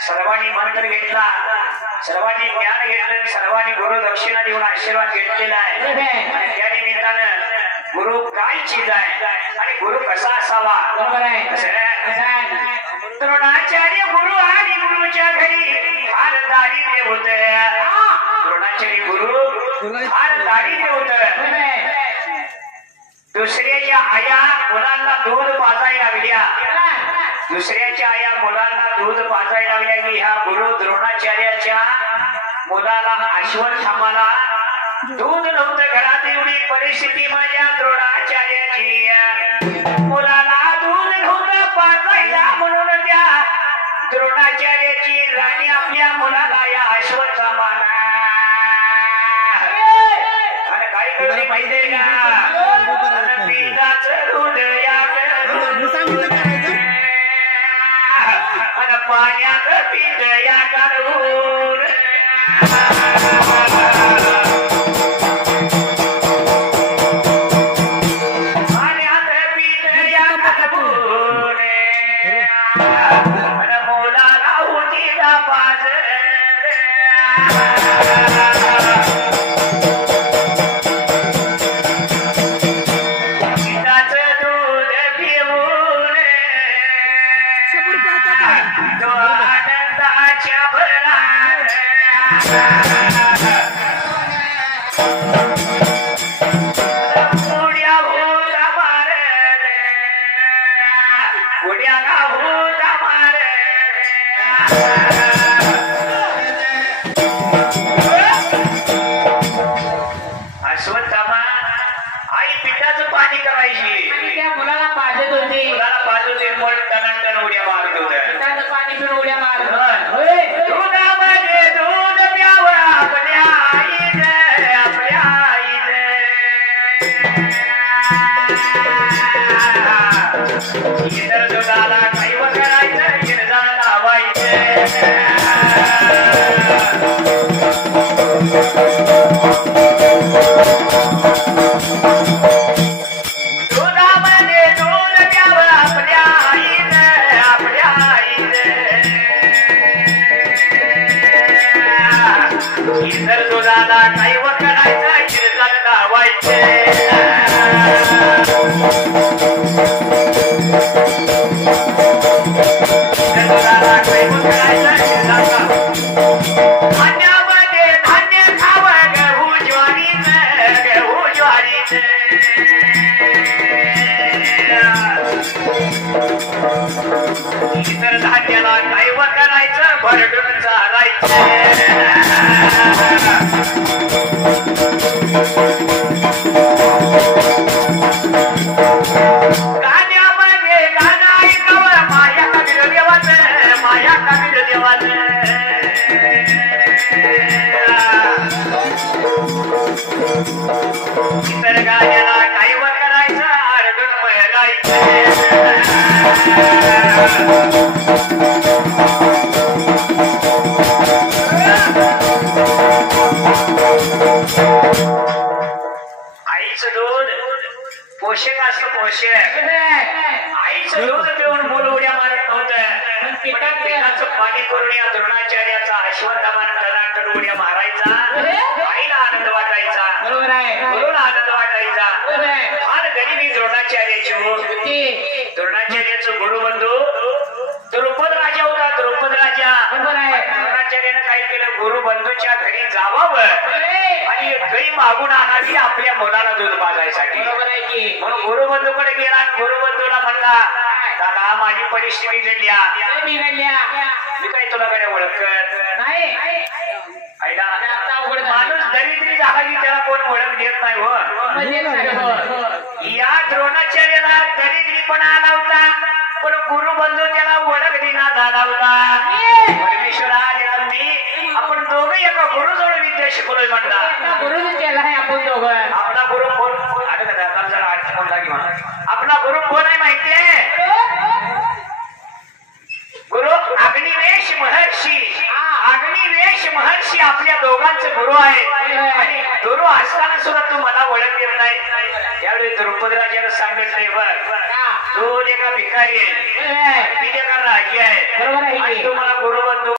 सर्वांनी मंत्र घेतला, सर्वांनी ज्ञान घेतलं, सर्वांनी गुरु दक्षिणा देऊन आशीर्वाद घेतलेला आहे. आणि त्या निमित्तानं गुरु काय चीज आहे आणि गुरु कसा असावा. द्रोणाचार्य गुरु आणि गुरुच्या घरी फार दारिद्र्य होत. द्रोणाचार्य गुरु फार दारिद्र्य होत. दुसऱ्याच्या आया मुलांना दूध पाजायला लागल्या, दुसऱ्याच्या आया मुलांना दूध पाजायला लागल्या की ह्या गुरु द्रोणाचार्याच्या मुलाला अश्वत्थामाला दूध नव्हतं घरात. एवढी परिस्थिती माझ्या द्रोणाचार्याची, मुलाला दूध नव्हतं पाजायला म्हणून त्या द्रोणाचार्याची राणी आपल्या मुलाला या अश्वत्थामाला आणि काय कळली माहितीये का, पिठाचं दूध या पाण्यात पीठ या काढून पाण्यात पीठ या काढून मुलाला उठीला पाज. अश्वत्थामा आई पिठाचं पाणी करायची आणि त्या मुलाला पाजत होते, मुलाला पाजत होते. टन उड्या मारत होत्या, पिठाचं पाणी पिऊन उड्या मारत. दुधामध्ये दूध प्यावं आपल्या आईने, आपल्या आईने. इतर दुधाला काही करायचं, गिरजाळ लावायचं. दुधामध्ये दूध प्यावं आपल्या आईने, आपल्या आईने. इतर दुधाला काही करायचं, गिरजाळ लावायचे. दुधाला काही करायचं, गिरजाळ लावायचं. धान्यामध्ये धान्य खावं, गहू ज्वारीचं, गहू ज्वारीचं. इतर धान्याला काही करायचं, भरडून चालायचं. गाण्यामध्ये गाणं ऐकावं, माया कबीर देवाचं, माया कबीर देवाचं. इतर गाण्याला काही करायचं, आरडून बहरायचं. आईचं दूध पोषक असतं, वर्ष आईचं दूध पिऊन मूल उड्या मारत नव्हतं. पिठाचं पाणी करून या द्रोणाचार्याचा अश्वत्थामान टनाटन उड्या मारायचा. आईला आनंद वाटायचा, गुरुला आनंद वाटायचा. फार गरिबी द्रोणाचार्याची होती. द्रोणाचार्याचं गुरुबंधू द्रुपद राजा होता. द्रुपद राजा द्रोणाचार्यानं काय केलं, गुरुबंधूच्या घरी जावावं आणि गाई मागून आणावी आपल्या मुलाला दूध पाजायसाठी. म्हणून गुरुबंधूकडे गेला आणि गुरुबंधूला म्हणला, दादा माझी परिस्थिती बिघडल्या, मी काय तुला कडे ओळखत नाही. माणूस दरिद्री झाला की त्याला कोण ओळख देत नाही. हो, या द्रोणाचार्याला दरिद्रीपणा आला होता, पण गुरुबंधू त्याला ओळख दिना झाला होता. परमेश्वरा मी आपण दोघं एका गुरुजवळ विद्या शिकवलोय म्हणला. गुरुजी केला आहे आपण दोघं. आपला गुरु कोण, आपला गुरु कोण आहे माहितीये? गुरु अग्निवेश महर्षी. अग्निवेश महर्षी आपल्या दोघांचे गुरु आहे. आणि गुरु असताना सुद्धा तू मला ओळख देत नाही. त्यावेळी द्रुपदराजानं सांगितलंय, बघ तू एका भिकारी आहे, मी एका राजी आहे, आणि तू मला गुरुबंधू